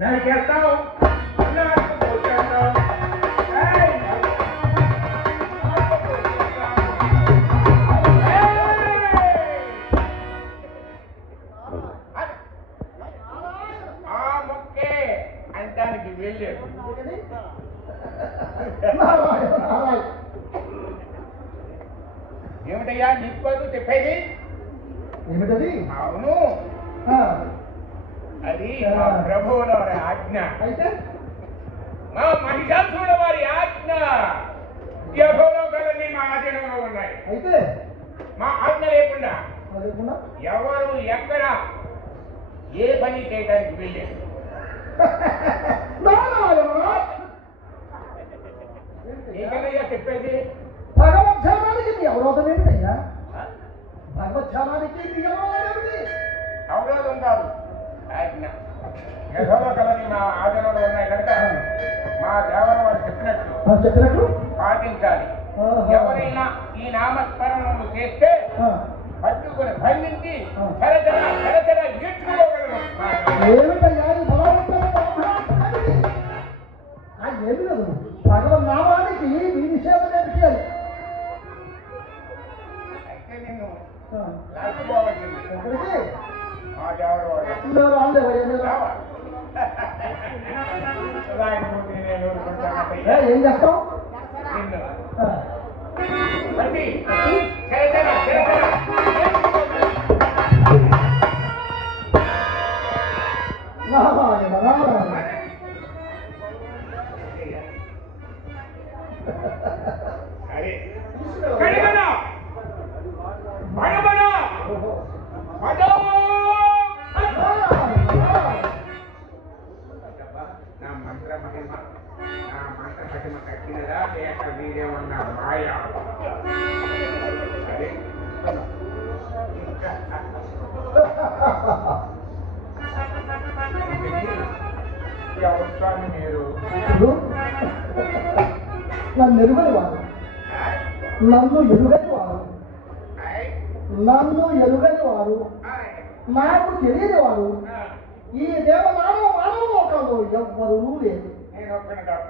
నరికేస్తావు ఆ మొక్కే అంటానికి వెళ్ళాడు. ఏమిటయ్యా నీకు చెప్పేది? ఏమిటది? అవును, అది మా ప్రభువుల వారి ఆజ్ఞ. అయితే మా మహిషాసురుల వారి ఆజ్ఞ. యహోలోకాలన్నీ మా ఆధీనంలో ఉన్నాయి. అయితే మా ఆజ్ఞ లేకుండా ఎవరు ఎక్కడ ఏ పని చేయడానికి వెళ్ళారు? నీకనయ్యా చెప్పేది? భగవద్ధ్యానానికి మీ అవరోధం ఏమిటయ్యా? భగవద్ధ్యానానికి మీ అవరోధం ఏమిటి? అవరోధం కాదు, ఆజ్ఞ. యహోలోకాలన్నీ మా ఆధీనంలో ఉన్నాయి కనుక మా దేవర వారు చెప్పినట్లు పాటించాలి. ఎవరైనా ఈ నామస్మరణను చేస్తే పట్టుకుని బంధించి చరచర చరచర ఈడ్చుకోగలరు. ఏమిటయ్యా ఈ ఏమి లేదు. భగవన్ నామానికి మీ నిషేధం ఏమిటి? అయితే నిన్ను లాక్కుపోవాల్సింది ఎక్కడికి? మా దేవర వారు. లాకపోతే నేను ఊరుకుంటానయ్యా. ఏం చేస్తావు? నిన్ను బట్టి చరచర చరచర అరే కడిగన బడబడ బడో నా మంత్ర మహిమ తగ్గినదా లేక వీరేమన్నా మాయ? అరే ఎవరు స్వామి మీరు? నన్ను ఎరుగని వారు, నన్ను ఎరుగని వారు, నన్ను ఎరుగని వారు, నాకు తెలియని వారు ఈ దేవనామ మానవ లోకంలో ఎవ్వరూ లేదు. నేను ఒక్కడిని తప్ప.